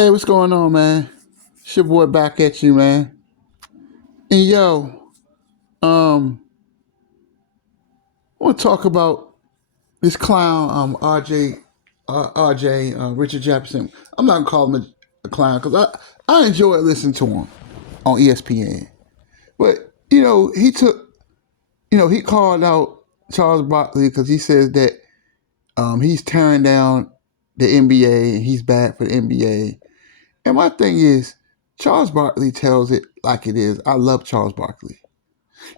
Hey, what's going on, man? It's your boy back at you, man. And yo, I want to talk about this clown, Richard Jefferson. I'm not gonna call him a clown because I enjoy listening to him on ESPN. But he called out Charles Barkley because he says that he's tearing down the NBA and he's bad for the NBA. And my thing is, Charles Barkley tells it like it is. I love Charles Barkley.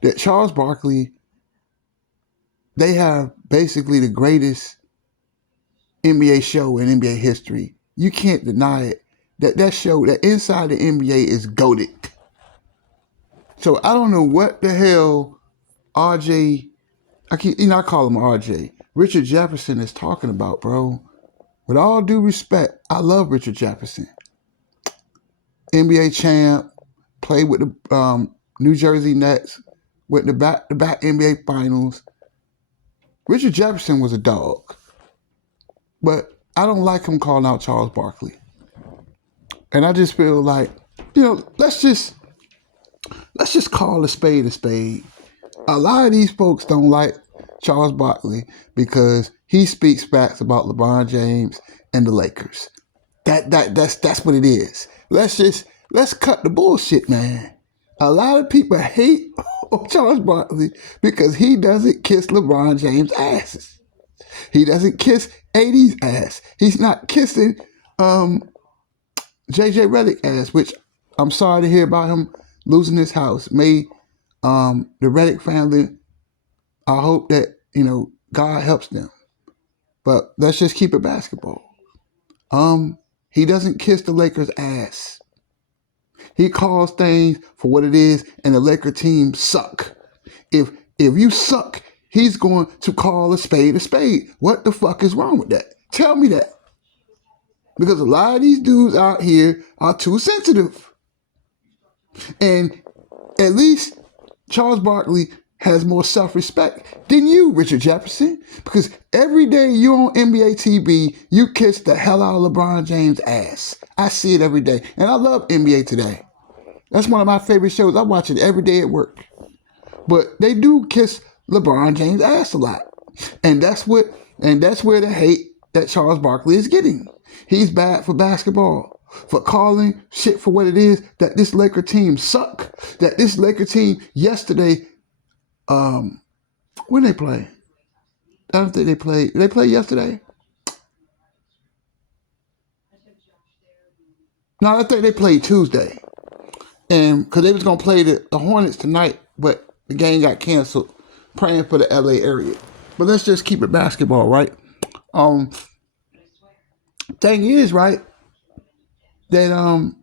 That Charles Barkley, they have basically the greatest NBA show in NBA history. You can't deny it. That show, that Inside the NBA is goated. So I don't know what the hell RJ, I call him RJ, Richard Jefferson is talking about, bro. With all due respect, I love Richard Jefferson. NBA champ, played with the New Jersey Nets, went to back-to-back NBA finals. Richard Jefferson was a dog. But I don't like him calling out Charles Barkley. And I just feel like, let's just call a spade a spade. A lot of these folks don't like Charles Barkley because he speaks facts about LeBron James and the Lakers. That's what it is. Let's cut the bullshit, man. A lot of people hate Charles Barkley because he doesn't kiss LeBron James' asses. He doesn't kiss AD's ass. He's not kissing JJ Redick's ass, which I'm sorry to hear about him losing his house. May the Redick family, I hope that, God helps them. But let's just keep it basketball. He doesn't kiss the Lakers' ass. He calls things for what it is, and the Laker team suck. If you suck, he's going to call a spade a spade. What the fuck is wrong with that? Tell me that. Because a lot of these dudes out here are too sensitive. And at least Charles Barkley has more self-respect than you, Richard Jefferson. Because every day you're on NBA TV, you kiss the hell out of LeBron James' ass. I see it every day. And I love NBA Today. That's one of my favorite shows. I watch it every day at work. But they do kiss LeBron James' ass a lot. And that's where the hate that Charles Barkley is getting. He's bad for basketball, for calling shit for what it is, that this Laker team suck. That this Laker team yesterday, when they play? I don't think they played. Did they play yesterday? No, I think they played Tuesday. And because they was going to play the Hornets tonight, but the game got canceled, praying for the LA area. But let's just keep it basketball, right? Thing is, right, that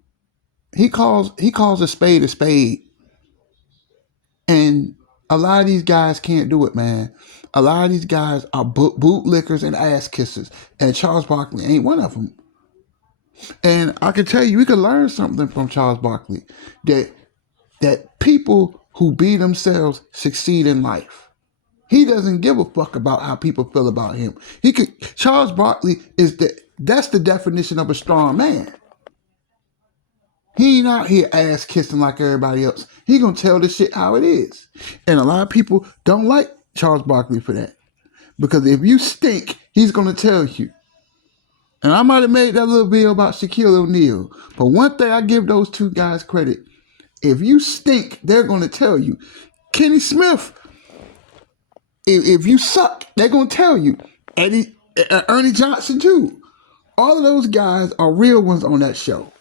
he calls a spade, and a lot of these guys can't do it, man. A lot of these guys are bootlickers and ass kissers, and Charles Barkley ain't one of them. And I can tell you, we can learn something from Charles Barkley, that people who be themselves succeed in life. He doesn't give a fuck about how people feel about him. Charles Barkley that's the definition of a strong man. He ain't out here ass kissing like everybody else. He gonna tell the shit how it is. And a lot of people don't like Charles Barkley for that. Because if you stink, he's gonna tell you. And I might have made that little video about Shaquille O'Neal. But one thing I give those two guys credit. If you stink, they're gonna tell you. Kenny Smith, if you suck, they're gonna tell you. Ernie Johnson too. All of those guys are real ones on that show.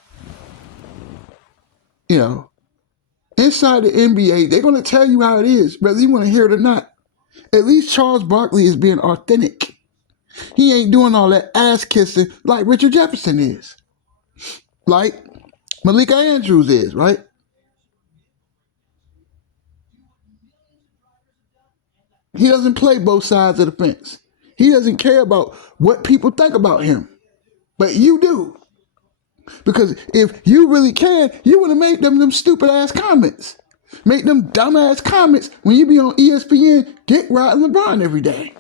Inside the NBA, they're going to tell you how it is, whether you want to hear it or not. At least Charles Barkley is being authentic. He ain't doing all that ass kissing like Richard Jefferson is. Like Malika Andrews is, right? He doesn't play both sides of the fence. He doesn't care about what people think about him. But you do. Because if you really cared, you would have made them stupid ass comments. Make them dumb ass comments when you be on ESPN, get riding LeBron every day.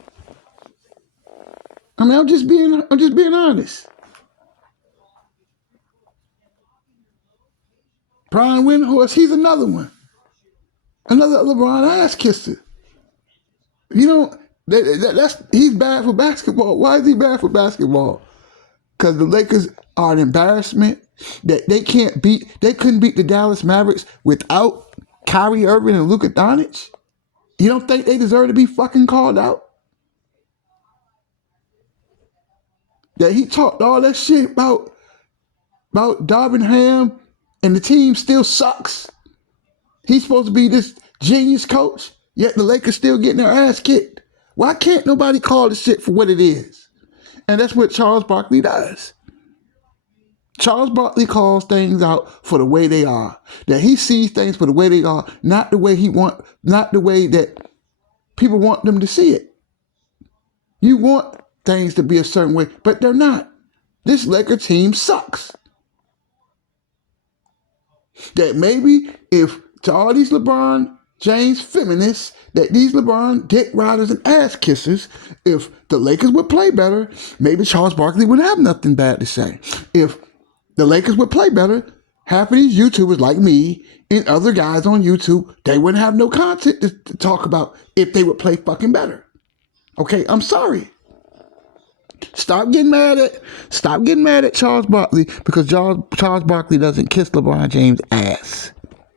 I mean, I'm just being honest. Brian Windhorst, he's another one. Another LeBron ass kisser. You know, he's bad for basketball. Why is he bad for basketball? Because the Lakers are an embarrassment. That they couldn't beat the Dallas Mavericks without Kyrie Irving and Luka Doncic. You don't think they deserve to be fucking called out? That he talked all that shit about Darvin Ham and the team still sucks. He's supposed to be this genius coach, yet the Lakers still getting their ass kicked. Why can't nobody call the shit for what it is? And that's what Charles Barkley does. Charles Barkley calls things out for the way they are. That he sees things for the way they are, not the way not the way that people want them to see it. You want things to be a certain way, but they're not. This Laker team sucks. That maybe if to all these LeBron James feminists, that these LeBron dick riders and ass kissers, if the Lakers would play better, maybe Charles Barkley would have nothing bad to say. If the Lakers would play better, half of these YouTubers like me and other guys on YouTube, they wouldn't have no content to talk about if they would play fucking better. Okay, I'm sorry. Stop getting mad at Charles Barkley because Charles Barkley doesn't kiss LeBron James' ass.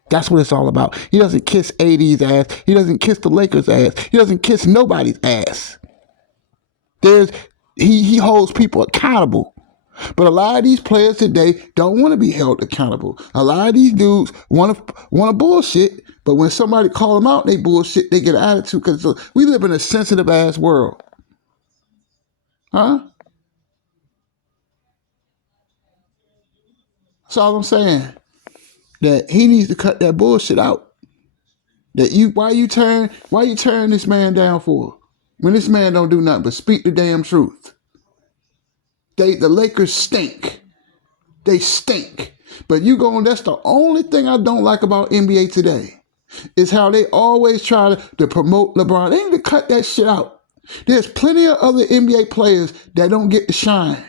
That's what it's all about. He doesn't kiss AD's ass. He doesn't kiss the Lakers' ass. He doesn't kiss nobody's ass. He holds people accountable. But a lot of these players today don't want to be held accountable. A lot of these dudes want to bullshit, but when somebody call them out, they bullshit, they get an attitude because we live in a sensitive ass world. Huh? That's all I'm saying. That he needs to cut that bullshit out. That why you turn this man down for? When this man don't do nothing but speak the damn truth. The Lakers stink. They stink. But that's the only thing I don't like about NBA today. Is how they always try to promote LeBron. They need to cut that shit out. There's plenty of other NBA players that don't get to shine.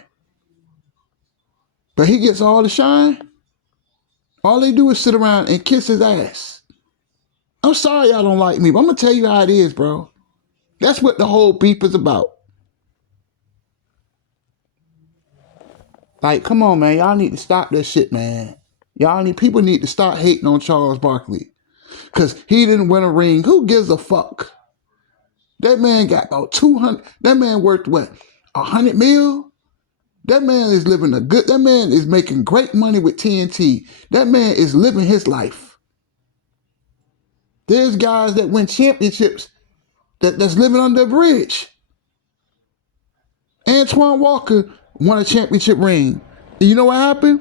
But he gets all the shine. All they do is sit around and kiss his ass. I'm sorry y'all don't like me, but I'm going to tell you how it is, bro. That's what the whole beef is about. Like, come on, man. Y'all need to stop that shit, man. People need to start hating on Charles Barkley. Because he didn't win a ring. Who gives a fuck? That man got about 200. That man worth what? 100 mil? That man is that man is making great money with TNT. That man is living his life. There's guys that win championships that's living under a bridge. Antoine Walker won a championship ring. And you know what happened?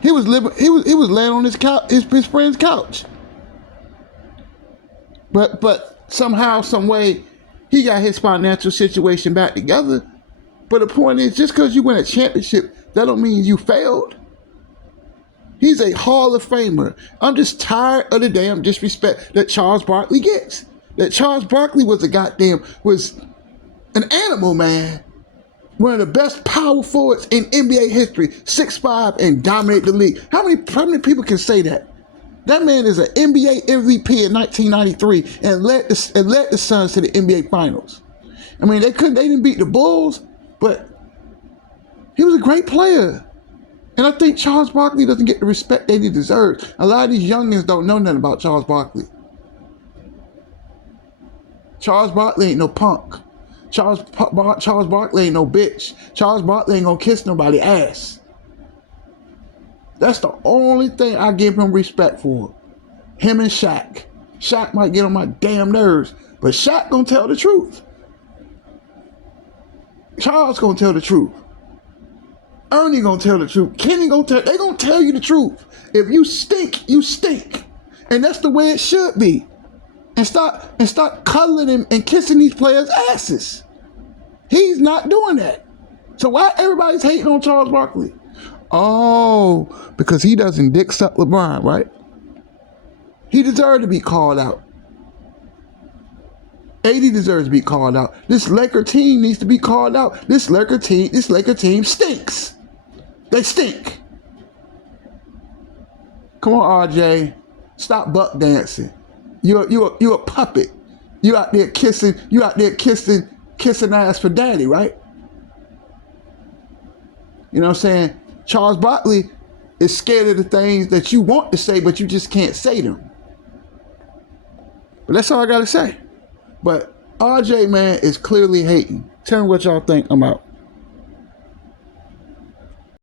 He was laying on his couch, his friend's couch. But somehow, some way, he got his financial situation back together. But the point is, just because you win a championship, that don't mean you failed. He's a Hall of Famer. I'm just tired of the damn disrespect that Charles Barkley gets. That Charles Barkley was an animal, man. One of the best power forwards in NBA history, 6'5", and dominate the league. How many people can say that? That man is an NBA MVP in 1993 and led the Suns to the NBA Finals. I mean, they didn't beat the Bulls, but he was a great player. And I think Charles Barkley doesn't get the respect that he deserves. A lot of these youngins don't know nothing about Charles Barkley. Charles Barkley ain't no punk. Charles Barkley ain't no bitch. Charles Barkley ain't gonna kiss nobody's ass. That's the only thing I give him respect for. Him and Shaq. Shaq might get on my damn nerves, but Shaq gonna tell the truth. Charles gonna tell the truth. Ernie gonna tell the truth. Kenny they gonna tell you the truth. If you stink, you stink. And that's the way it should be. And start cuddling him and kissing these players' asses. He's not doing that. So why everybody's hating on Charles Barkley? Oh, because he doesn't dick suck LeBron, right? He deserved to be called out. AD deserves to be called out. This Laker team needs to be called out. This Laker team stinks. They stink. Come on, RJ. Stop buck dancing. You're a puppet. You out there kissing kissing ass for daddy, right? You know what I'm saying? Charles Barkley is scared of the things that you want to say, but you just can't say them. But that's all I gotta say. But RJ, man, is clearly hating. Tell me what y'all think. I'm out.